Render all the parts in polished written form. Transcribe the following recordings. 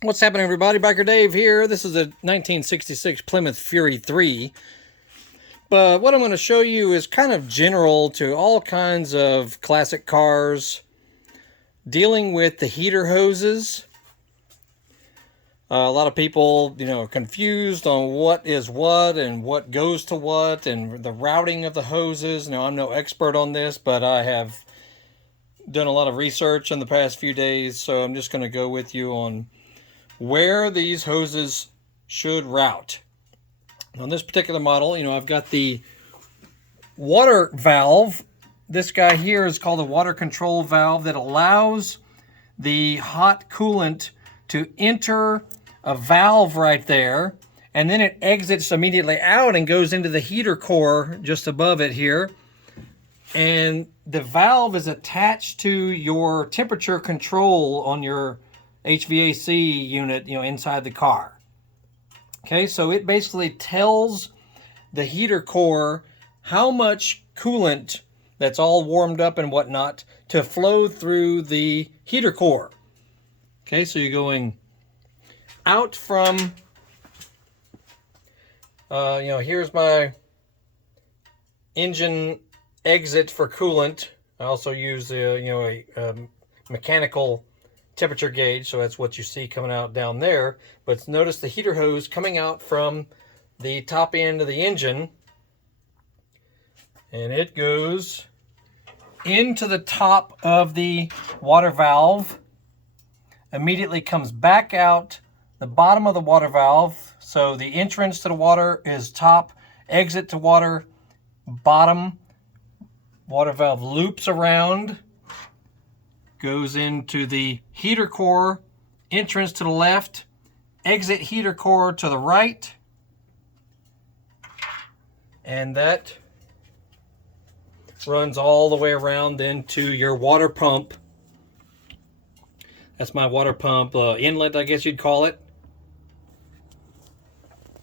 What's happening, everybody? Biker Dave here. This is a 1966 Plymouth Fury III. But what I'm going to show you is kind of general to all kinds of classic cars, dealing with the heater hoses. A lot of people, are confused on what is what and what goes to what and the routing of the hoses. Now, I'm no expert on this, but I have done a lot of research in the past few days, so I'm just going to go with you on where these hoses should route. On this particular model, I've got the water valve. This guy here is called a water control valve that allows the hot coolant to enter a valve right there, and then it exits immediately out and goes into the heater core just above it here. And the valve is attached to your temperature control on your HVAC unit, inside the car. Okay, so it basically tells the heater core how much coolant that's all warmed up and whatnot to flow through the heater core. Okay, so you're going out from, here's my engine exit for coolant. I also use, a mechanical temperature gauge, so that's what you see coming out down there. But notice the heater hose coming out from the top end of the engine, and it goes into the top of the water valve, immediately comes back out the bottom of the water valve. So the entrance to the water is top, exit to water bottom. Water valve loops around, goes into the heater core, entrance to the left, exit heater core to the right, and that runs all the way around then to your water pump. That's my water pump inlet, I guess you'd call it.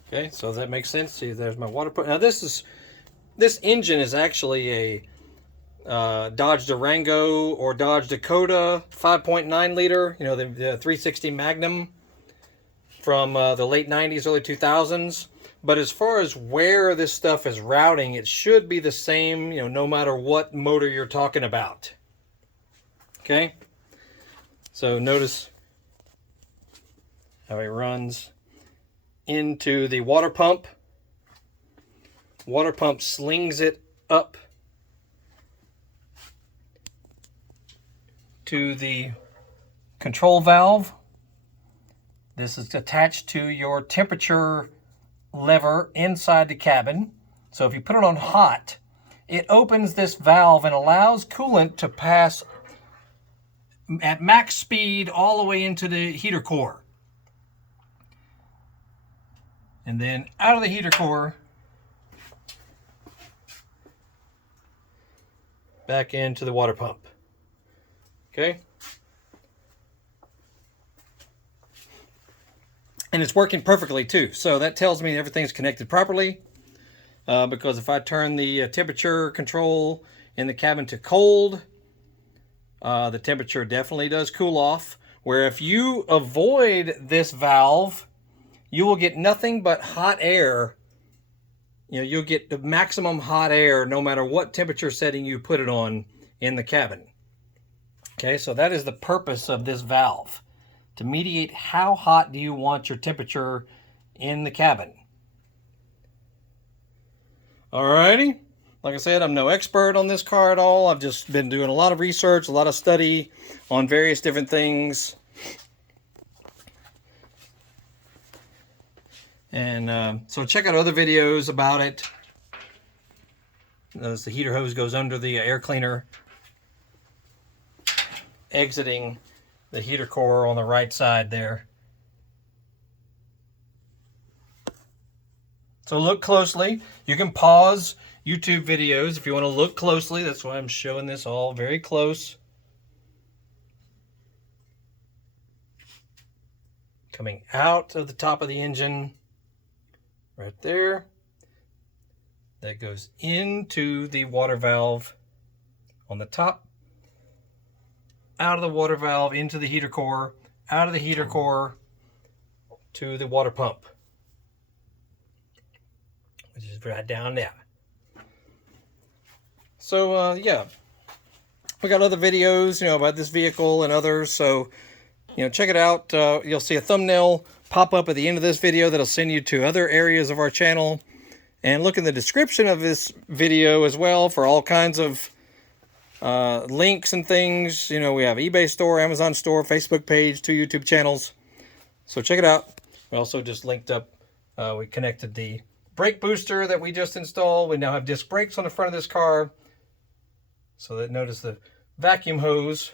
Okay, so that makes sense. See, there's my water pump. Now this engine is actually a Dodge Durango or Dodge Dakota 5.9 liter, the 360 Magnum from the late 90s, early 2000s. But as far as where this stuff is routing, it should be the same, no matter what motor you're talking about. Okay? So notice how it runs into the water pump. Water pump slings it up to the control valve. This is attached to your temperature lever inside the cabin. So if you put it on hot, it opens this valve and allows coolant to pass at max speed all the way into the heater core. And then out of the heater core, back into the water pump. Okay. And it's working perfectly too. So that tells me everything's connected properly. Because if I turn the temperature control in the cabin to cold, the temperature definitely does cool off. Where if you avoid this valve, you will get nothing but hot air. You'll get the maximum hot air no matter what temperature setting you put it on in the cabin. Okay, so that is the purpose of this valve, to mediate how hot do you want your temperature in the cabin. Alrighty, like I said, I'm no expert on this car at all. I've just been doing a lot of research, a lot of study on various different things. And so check out other videos about it. Notice the heater hose goes under the air cleaner, exiting the heater core on the right side there. So look closely. You can pause YouTube videos if you want to look closely. That's why I'm showing this all very close. Coming out of the top of the engine, right there. That goes into the water valve on the top. Out of the water valve into the heater core, out of the heater core to the water pump, which is right down there. So, yeah, we got other videos, about this vehicle and others. So, check it out. You'll see a thumbnail pop up at the end of this video that'll send you to other areas of our channel. And look in the description of this video as well for all kinds of links and things. We have eBay store, Amazon store, Facebook page, 2 YouTube channels. So check it out. We also just linked up, we connected the brake booster that we just installed. We now have disc brakes on the front of this car. So that, notice the vacuum hose.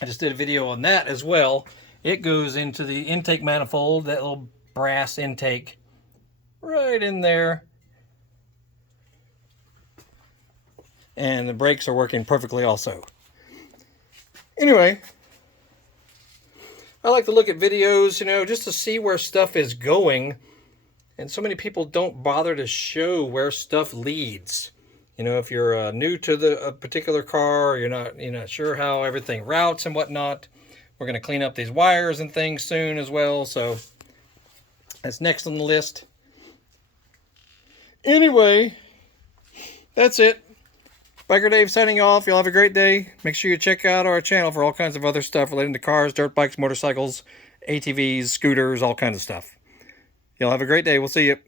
I just did a video on that as well. It goes into the intake manifold, that little brass intake right in there. And the brakes are working perfectly also. Anyway, I like to look at videos, just to see where stuff is going. And so many people don't bother to show where stuff leads. If you're new to a particular car, or you're not sure how everything routes and whatnot, we're going to clean up these wires and things soon as well. So that's next on the list. Anyway, that's it. Biker Dave signing off. Y'all have a great day. Make sure you check out our channel for all kinds of other stuff relating to cars, dirt bikes, motorcycles, ATVs, scooters, all kinds of stuff. Y'all have a great day. We'll see you.